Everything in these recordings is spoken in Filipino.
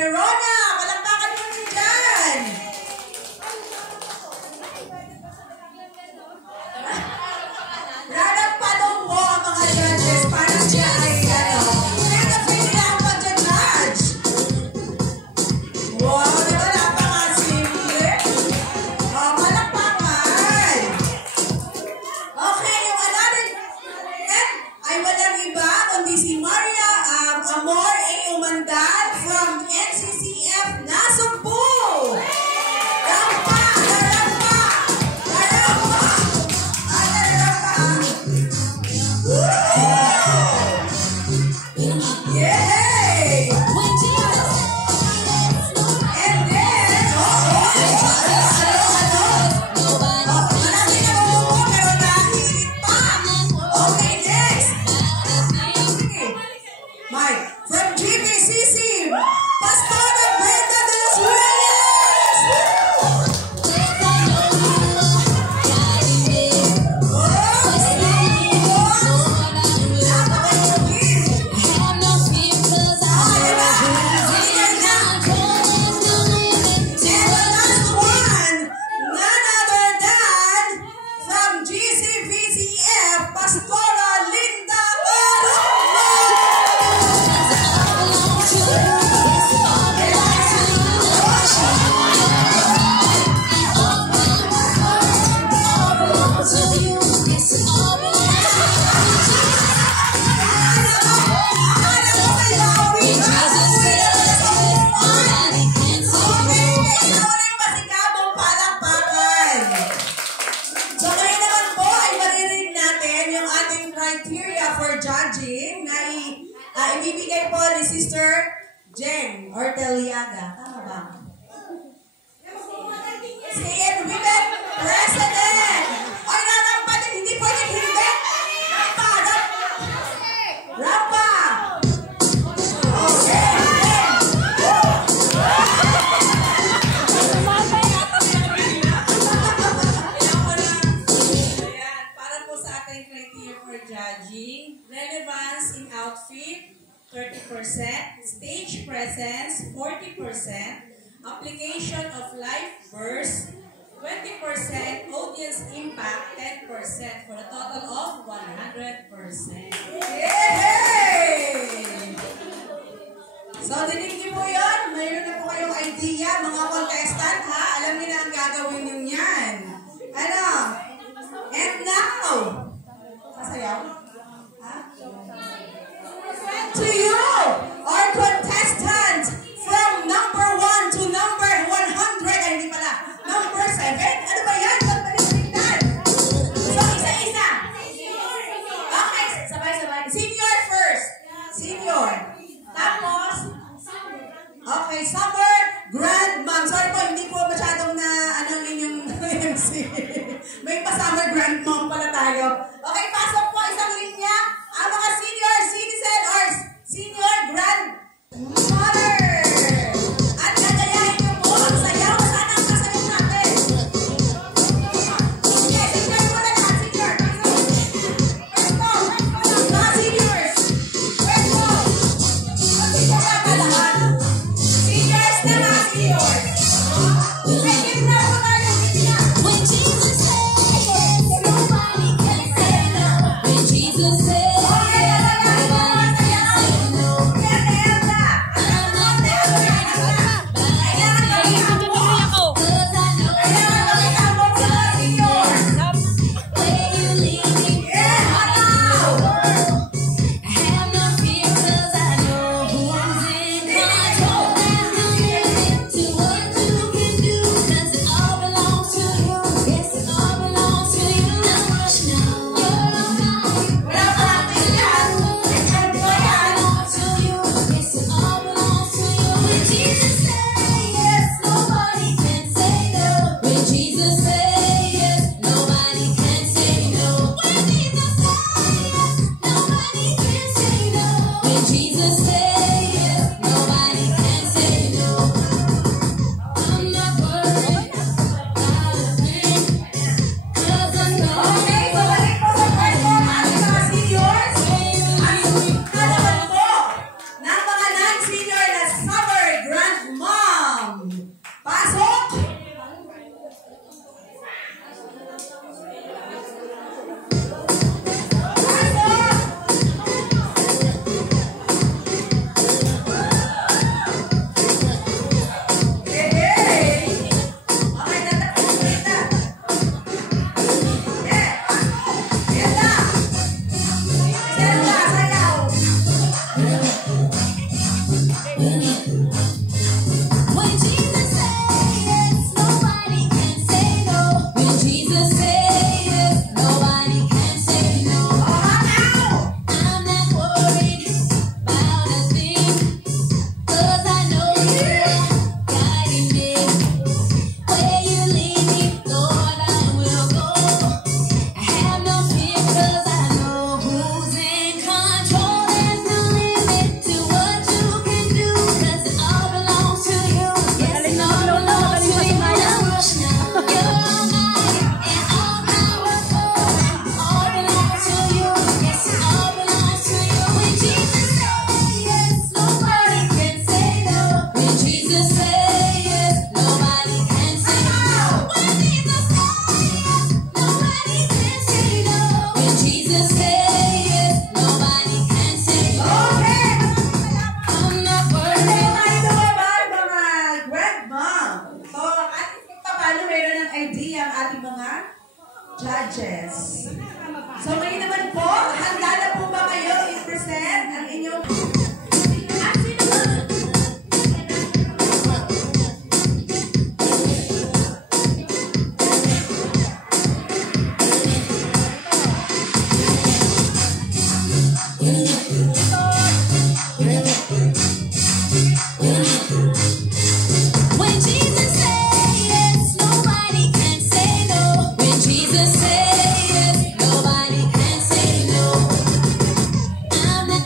Sister Rona, palakpakan mo niyo dyan. Round of palong po ang mga judges para siya ay meron na nila ang pag-judge. Wow, diba napaka-simple? Palakpakan. Okay, yung another ay walang iba kundi si Maria Amor A. Umandal from NCCF Nasumpo. Rampa! Rampa! Rampa! Yay! And then, marami na mo pero nahirit pa. Okay, next. Mike, from GBCC, Pastora Brenda de los Reyes! And the last one, none other than from GCVCF, Pastora Linda Barroso! So ngayon naman po ay maririnig natin yung ating criteria for judging na ibibigay po ni Sister Jen Orteliaga. Tama ba? CN Women President! Oy, nanampatin, hindi pwedeng hindi! Rampa! Rampa! Okay! Para po sa ating criteria for judging, relevance in outfit, 30%, stage presence, 40%, application of life verse, 20%, audience impact, 10%, for a total of 100%. Yay! So, dinig niyo po yun. Mayroon na po kayong idea, mga contestant, ha? Alam niyo na ang gagawin niyo yan. Ano? And now, sasayaw? Ha? To you, our contestant, from number 1 to number 100, ay hindi pala, number 7? Ano ba yan? Ba't balik-baliktan? So, isa-isa. Okay, sabay-sabay. Senior first. Senior. Tapos, okay, summer, grand mom. Sorry po, hindi po masyadong na, ano, inyong MC. May pa-summer grand mom pala tayo. Okay, pasok po isang linya. Ang mga senior citizen or senior grandmother. At gagayahin niyo po ang sayaw. Sana ang sasayaw natin. Okay, senior po na lahat. Senior. First po. Mga seniors. First po. Senior na lahat. Seniors na mga seniors. Second na po tayo. When Jesus says nobody can say When Jesus says yes, nobody can say no. When Jesus says yes, nobody can say no. I'm not worried about a thing, 'cause I know you're guiding me. Where you lead me, Lord, I will go. I have no fear, 'cause I know who's in control. There's no limit to what you can do, 'cause it all belongs to you. Yes, it all belongs to you. You're almighty and all powerful. All belongs to you. Yes, it all belongs to you. When Jesus says yes, nobody can say no. When Jesus says yes, nobody can say no. When Jesus says yes, nobody can say no. When Jesus says yes, nobody can say no. I'm not worried. Mga grandma. So, at paano meron ng idea ang ating mga judges. So, ngayon naman po, handa na po ba kayo i-present ang inyong... When Jesus says yes, nobody can say no. When Jesus says yes, nobody can say no. I'm not.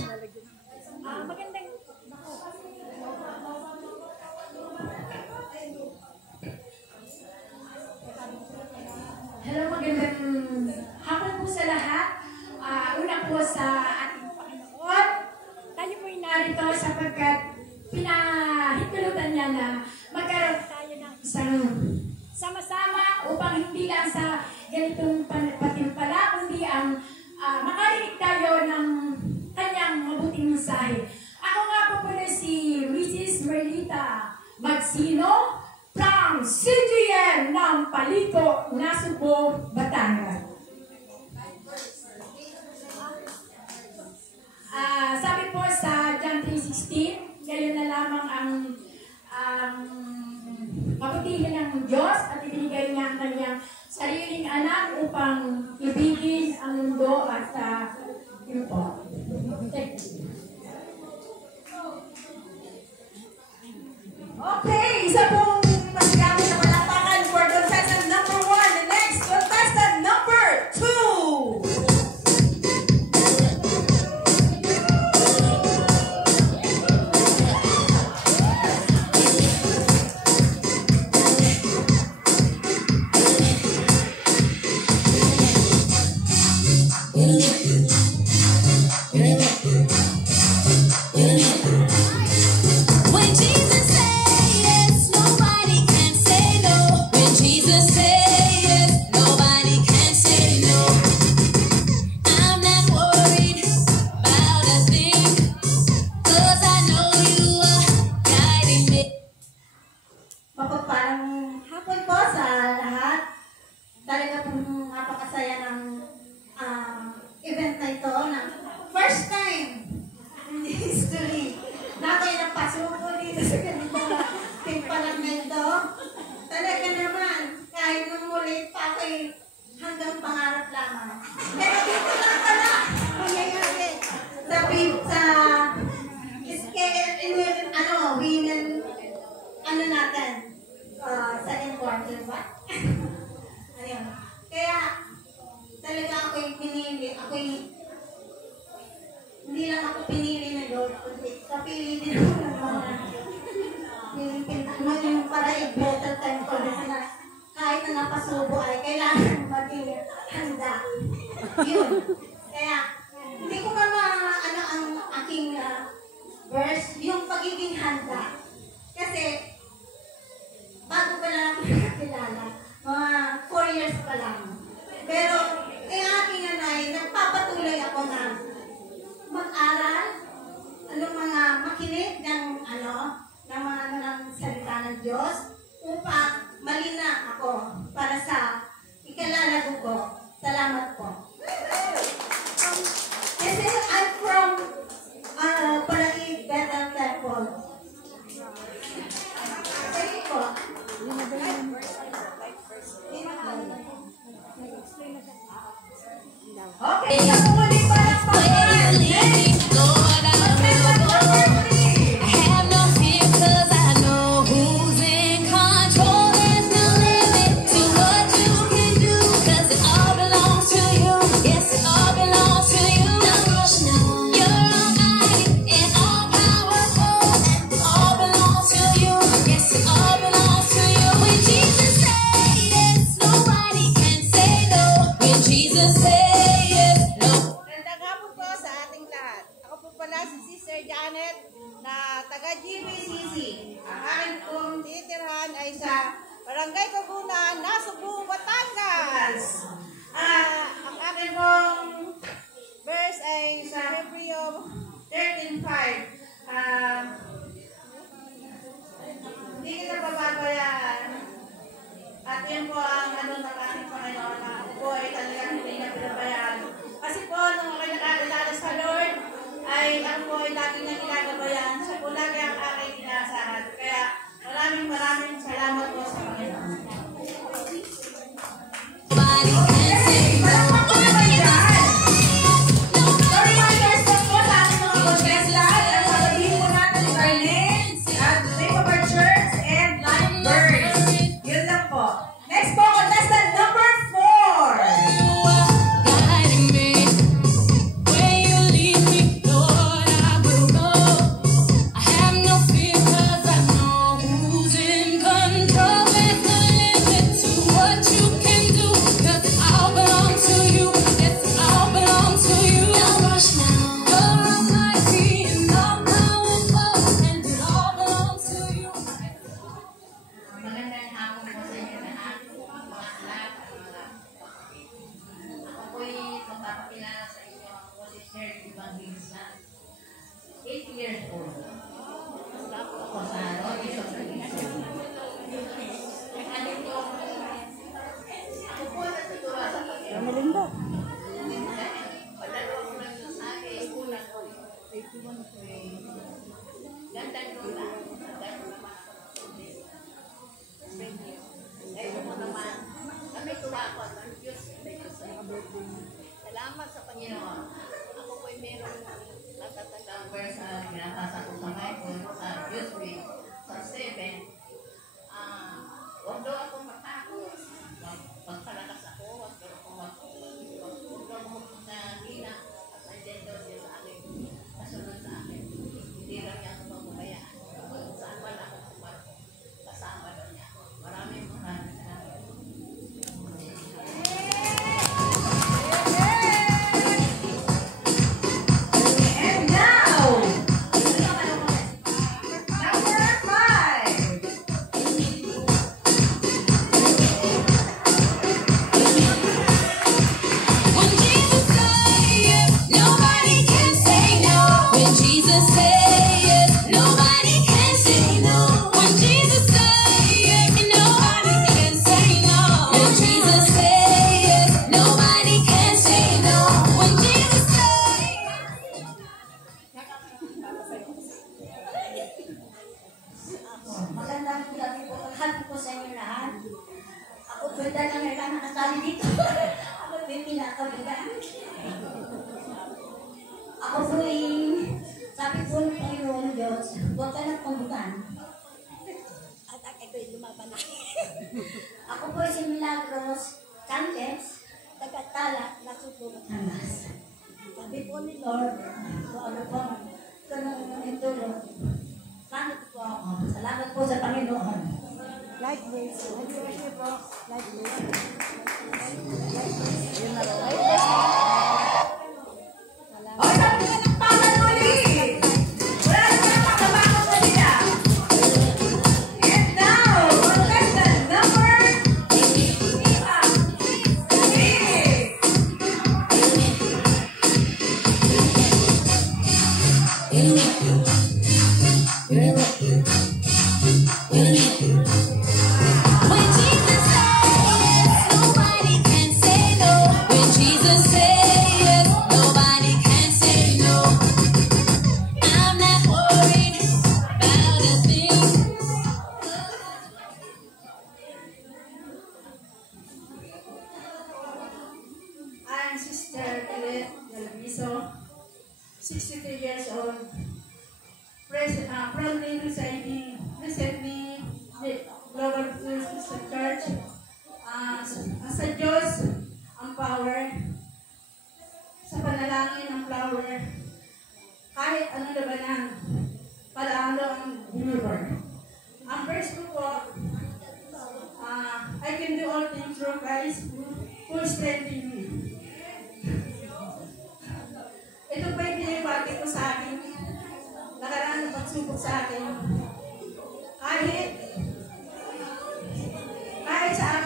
Hello, magandang hapon po sa lahat. Una po sa ating Panginoon. Tayo po'y narito sapagkat pinahintulutan niya na magkaroon tayo ng isang sama-sama upang hindi lang sa ganitong patimpala, kundi ang makarinig tayo ng kanyang mabuting mensahe. Ako nga po pala si Mrs. Merlita Magsino from CGN ng Paliko, Nasugbo, Batangas. Sabi po sa John 3:16, ngayon na lamang ang kaputihan ng Diyos at ibinigay niya ang kanyang sariling anak upang ibigin ang mundo at yun po. Thank you. Okay, isa pong masigamit na palakpakan for contestant number 1. The next contestant number 2. When Jesus says yes, nobody can say no. When Jesus says yes, nobody can say no. I'm not worried about a thing, 'cause I know you are guiding me. Mapagpalang hapon po sa lahat. Talaga pong napakasaya ng event na ito na first time in the history na ako'y napasuko dito sa ganitong timpalan na ito. Talaga naman, kahit nung muli pa ako'y hanggang pangarap lamang. Pero dito lang pala, mangyayari sa women, natin, sa encounter ba? Ayun. Kaya, talaga ako'y pinili, hindi lang ako pinili ng Lord, kundi kapili din ako ng mga yung para i-better time ko na kahit na napasubo ay kailangan maging handa. Yun. Kaya, hindi ko pa ano ang aking verse, yung pagiging handa. Kasi, bago pa lang ako nakakilala, mga 4 years pa lang. Pero, kaya aking nanay, nagpapatuloy ako na mag-aral, mga makinig ng ng salita ng Diyos upang malina ako para sa ikalalago ko. Salamat po. Janet na taga GBCC. Ang aking pong titirhan ay sa Barangay Kagunan, Nasugbu, Batangas. Ang aking pong verse ay sa Hebreo 13:5. Hindi kita pababayaan. At yun po ang ano ng aking Panginoon na ako po ay talagang hindi niya pinabayaan. Kasi po, nung ako'y nakakilala sa Lord, ay ako po ay lagi niya ginagabayan. Siya po lagi ang aking inaasahan. Kaya maraming salamat po sa Panginoon. Next po, contestant number 4. Guiding me where you lead me, Lord, I will go. I have no fear 'cause I know who's in control. There's no limit to what you can do 'cause it all belongs to you. It all belongs to you. Don't rush now. You're almighty and all powerful, and it all belongs to you. Magandang hapon po sa inyo lahat, mga anak at mga kapatid. Ako po'y magpapakilala sa inyo. Ako po si Sir Evangelista, 8 years old. Ako sa Lodi Society. Ako po natuturo sa Panginoon. Padalo ko lang sa akin, unang ko. Gandang lula. Gandang lula. Ngayon mo naman, kami tuwakot ang Diyos. Salamat sa Panginoon. Ako po'y merong natatandang verse sa ginabasa ko sa Bible, sa Diyos Week, sa 7. Huwag daw ako matakot. Pagpalakas ako, huwag daw ako hina at nandiyan daw siya sa akin, kasunod sa akin. Hindi lang niya ako mabubayaan. Kung saan man ako pumarko, kasama daw niya. Maraming salamat. And now, number 5. When Jesus says yes, nobody can say no. When Jesus says yes, nobody can say no. When Jesus says yes, nobody can say no. When Jesus says yes, nobody can say no. When Jesus says Magandang gabi po. Happy po sa inyo lahat. Ako po na nakasali dito. Ako po yung pinakabigan. Ako po sabi po ng Panginoon Diyos, huwag ka na pumbukan. At ako'y lumaban na. Ako po si Milagros Cantes, taga-Tala, Nasugbu, Batangas. Sabi po ni Lord, kung ano po, kanong itulong. Salamat po ako. Salamat po sa Panginoon. Like this. Like this. O, sabi ka ng pangan ulit. Wala na nakabakot kanina. And now, contestant number when Jesus says nobody can say no. When Jesus says nobody can say no. I'm not worried about a thing. I'm Sister Elette Delviso, 63 years old, proudly residing recently with Global Christian Church. Sa Diyos ang power, sa panalangin ang power, kahit ano labanan, palaalo ang believer. Ang verse ko po, I can do all things through Christ who strengthens me. Ito pa yung pinipati ko sa akin pagsubok sa akin. Kahit sa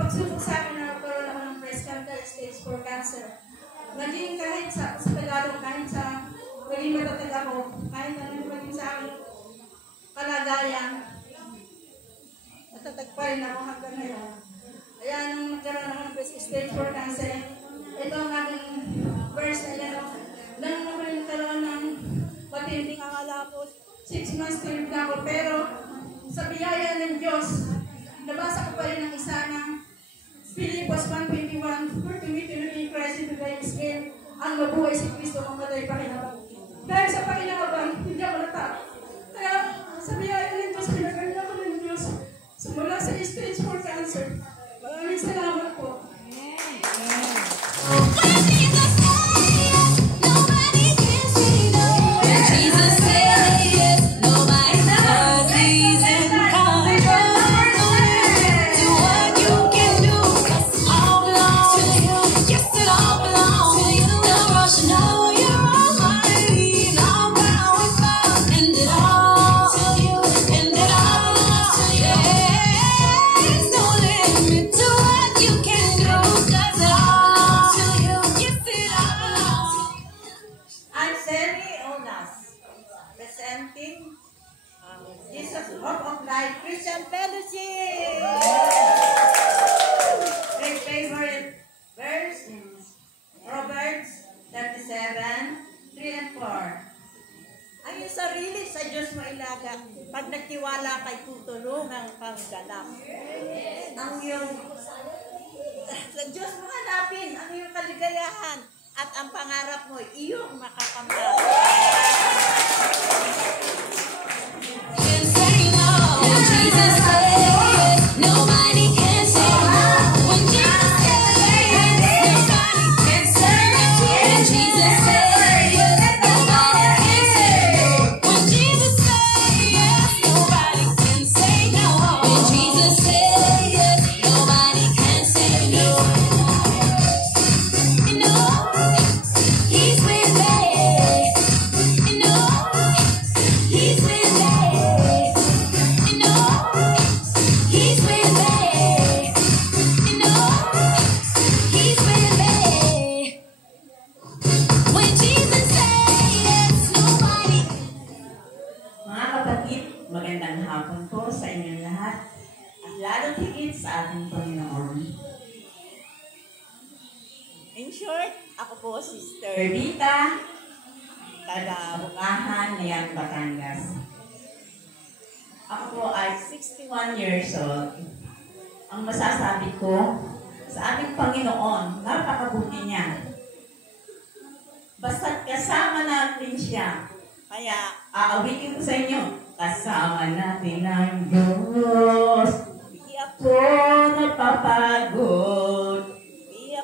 pagsubok sa akin na nagkaroon ako ng breast cancer, stage 4 cancer. Naging kahit sa Tagalog, kahit sa maging matatag ako, kahit ano maging sa akin kalagayan, matatag pa rin ako hanggang ngayon. Kaya nung nagkaroon ako ng breast stage 4 cancer, ito ang aking verse na yan. Nang ako nagkaroon ng matinding akala ko, 6 months to live na ako, pero sa biyaya ng Diyos, nabasa ko pa rin ang isa ng Philippians 1:21, for to me to live in Christ and to die is gain, ang mabuhay si Kristo, mamatay pakinabang. Dahil sa pakinabang, hindi ako natakot. Kaya sa biyaya ng Diyos, pinaganda ko ng Diyos. Simula sa stage 4 cancer. Maraming salamat po. Presenting Jesus Hope of Life Christian Fellowship. My favorite verse is Proverbs 37:3 and 4. Ang iyong sarili sa Diyos mo ilaga. Pag nagtiwala kay tutulungan kang ganap. Ang iyong sa Diyos mo hanapin ang iyong kaligayahan at ang pangarap mo iyong makakamtan. Magandang hapon po sa inyong lahat at lalo higit sa ating Panginoon. In short, ako po si Sister Rita, taga-Bungahan, Nayan, Batangas. Ako po ay 61 years old. Ang masasabi ko sa ating Panginoon, napakabuti niya. Basta't kasama natin siya. Kaya aawitin ko sa inyo, kasama natin ang Diyos. Di ako napapagod. Di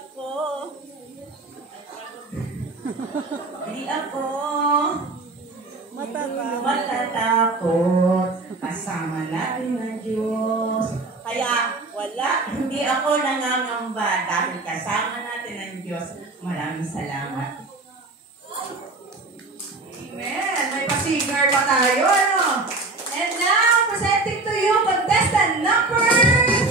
ako matatakot. Kasama natin ang Diyos. Kaya hindi ako nangangamba dahil kasama natin ang Diyos. Maraming salamat. Amen. May pa-singer pa tayo, ano? And now, presenting to you, contestant number 9.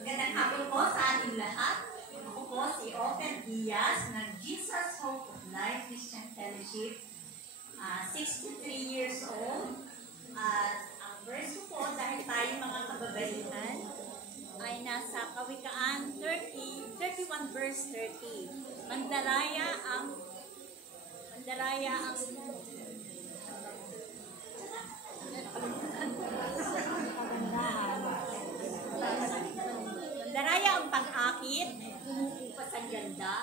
Magandang hapon po sa ating lahat. Ako po si Open Diaz ng Jesus Hope of Life Christian Fellowship. 63 years old. At ang verse ko po, dahil tayo mga kababaihan, ay nasa Kawikaan 31 verse 30. Mandaraya ang pag-akit, umuupas ang ganda,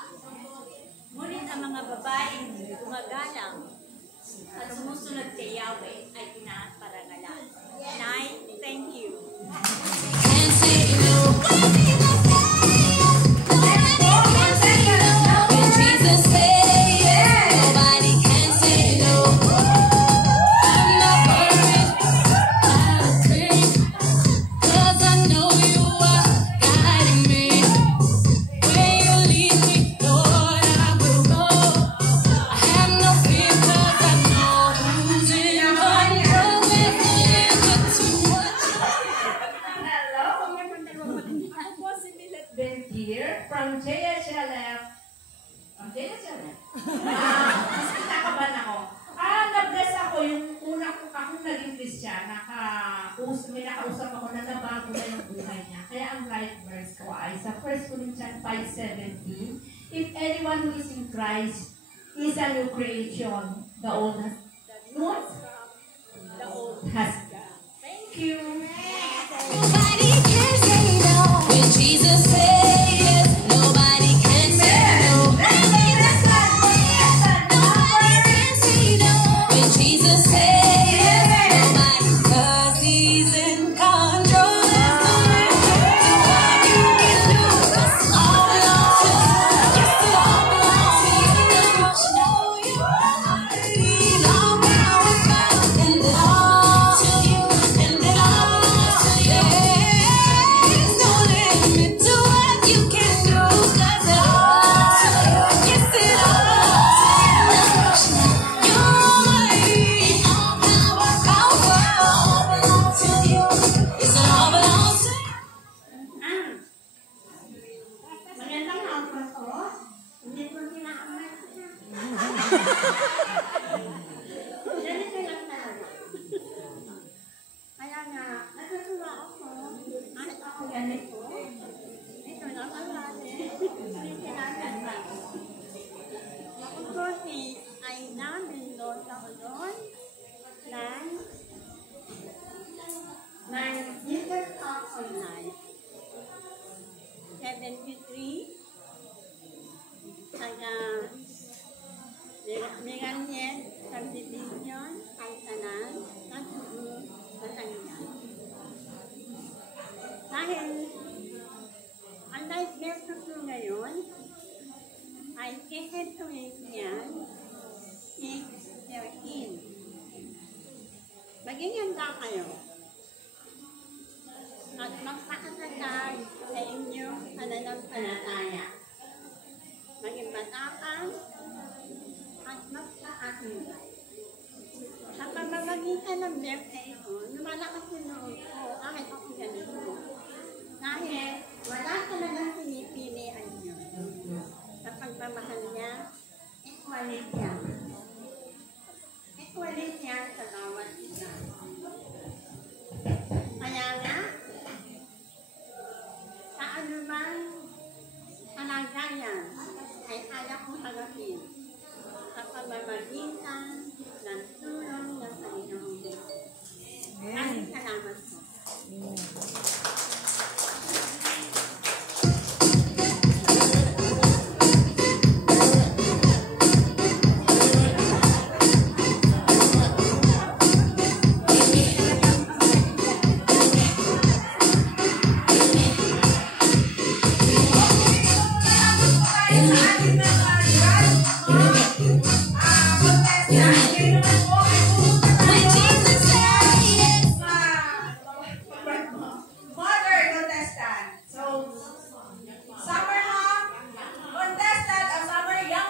ngunit ang mga babaeng gumagalang at sumusunod kay Yahweh ay pinaparangalan. Nay, thank you. 17. If anyone who is in Christ is a new creation, the old has gone. Thank you. Nobody can say no when Jesus says yes. Nobody can say no. Nobody can say no when Jesus says yes. Nobody, 'cause He's in control. There's no limit to what you can do. It's all belongs to you. Yes, it all belongs to you. Don't you know you are He's all power, and it all to you, and it all belongs to you. There's no limit to what you can do. 'Cause it all to you. Yes, it all belongs to you. You're mighty, all power, all belongs to you. Yes, it all belongs to you. Magandang hapon po. Hindi po kinakaman. Ganito lang talaga. Kaya nga, natutuwa ako. Kahit ako ganito. Ito na marami. Hindi kinakanta. Ako po ay namin doon sa Udon ng Jesus Talk Online. 73 taga Miganyen Subdivision ang tanan ng Batangas. Dahil ang life versus ko ngayon ay Ephesians 6:13. Maging handa kayo at magpakatatag sa inyong pananampalataya. Maging matapang at magpakatatag. Sa pamamagitan ng verse ito, lumalakas yung loob ko kahit ako ganito. Dahil wala talagang pinipilian niyo. Sa pagmamahal niya, equality siya. Equality siya sa bawat isa. Kaya nga, sa anumang kalagayan ay kaya kong harapin sa pamamagitan ng tulong ng Panginoong Diyos. Maraming salamat po. Sa ating mga contestant,